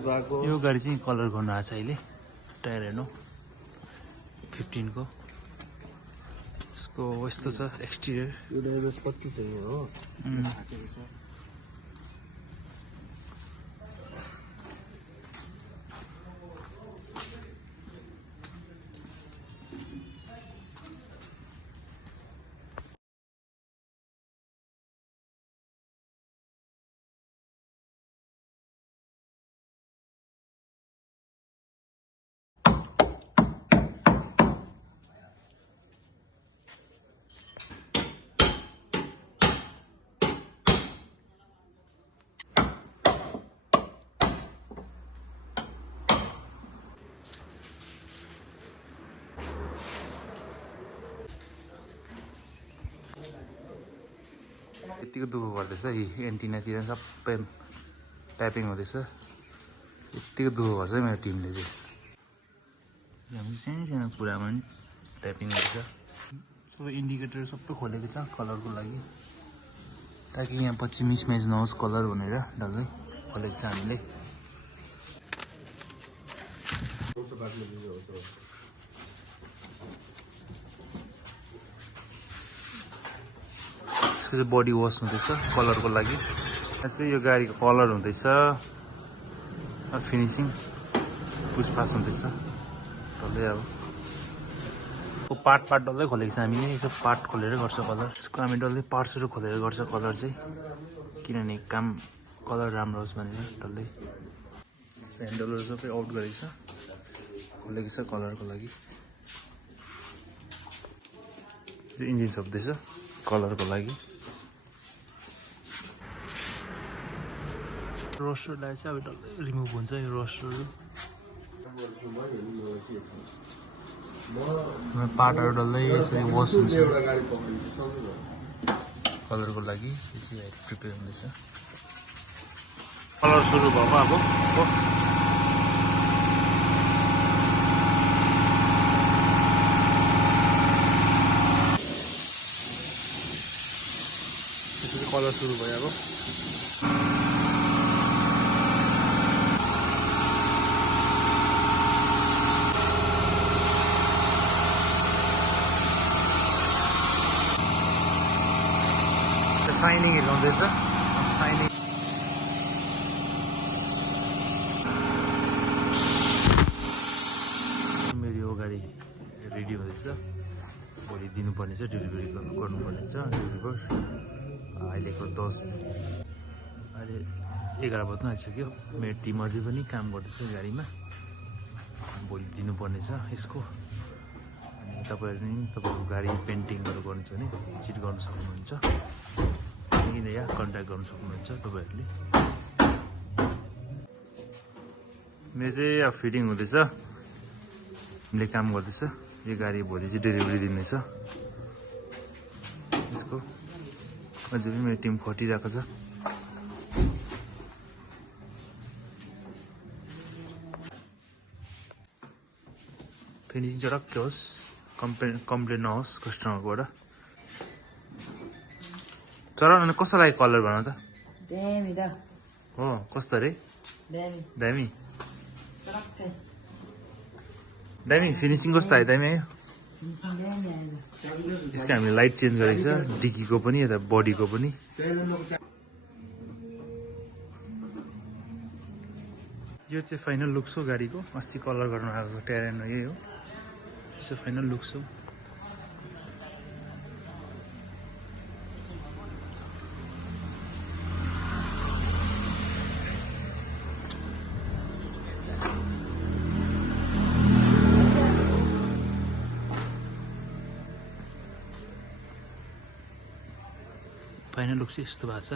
यो गाडी चाहिँ कलर गर्नु आएको छ अहिले टायर हेर्नु 15 को यसको यस्तो छ एक्सटिरियर यो ड्राइभर कति छ यो हो यतिको दुःख गर्दैछ यी एन्टिनातिर सबै ट्यापिङ हुँदैछ यतिको दुःख गर्छ मेरो टिमले चाहिँ हामी सानो सानो कुरामा नि ट्यापिङ हुँदैछ सबै इन्डिकेटर सबै खोलेको छ कलरको लागि ताकि यहाँ पछि मिसम्याच नहोस् कलर भनेर डल्लै खोलेको छ हामीले बडी वास हुँदैछ कलरको लागि चाहिँ यो गाडीको कलर हुँदैछ फिनिसिङ पुछपाछ हुँदैछ डल्लै अब पार्ट डल्लै खोलेको छ हामीले यसो पार्ट खोलेर गर्छ कलर यसको हामी डल्लै पार्ट्सहरू खोलेर गर्छ कलर चाहिँ किनभने काम कलर राम्रो होस् भनेर डल्लै ह्यान्डलहरू सबै आउट गरेको छ खोलेको छ कलरको लागि इन्जिन छोप्दैछ कलरको लागि रोस्टरलाई चाहिँ अब डल्लै रिमुभ हुन्छ यो रोस्टरहरू पार्टहरू डल्लै यसरी वास हुन्छ कलरको लागि यो चाहिँ प्रिपेयर हुँदैछ कलर सुरु भएको अब यसको कलर सुरु भयो अब साइनिङ हिर्काउँदैछ साइनिङ मेरो यो गाडी रेडी हुँदैछ भोलि दिनुपर्ने छ डेलिभरी गर्नुपर्ने छ डेलिभर अहिलेको 10 अहिले 11 बज्न आइसक्यो मेरो टिम अझै पनि काम गर्दैछ गाडीमा भोलि दिनुपर्ने छ यसको अनि तपाईँहरूको गाडी पेन्टिङहरू गर्नु छ भने भिजिट गर्न सक्नुहुन्छ यहाँ कन्ट्याक्ट गर्न सक्नुहुन्छ तपाईँहरूले मेरो चाहिँ अब फिटिङ हुँदैछ हामीले काम गर्दैछ यो गाडी भोलि चाहिँ डेलिभरी दिनेछ यसको अझै पनि मेरो टिम खटिरहेको छ फिनिसिङ चटक्कै होस् कम्प्लेन नहोस् कस्टमरबाट चलाउन कस्तो लाग्यो कलर भन त हो कस्तो रे दामी दामी फिनिसिङ कस्तो आयो दामी आयो यसको हामीले लाइट चेन्ज गरेको छ डिकीको पनि यता बडीको पनि यो चाहिँ फाइनल लुक्स हो गाडीको अस्ति कलर गर्न आएको ट्यारेन यही हो यो फाइनल लुक्स हो फाइनल लुक चाहिँ यस्तो भएको छ।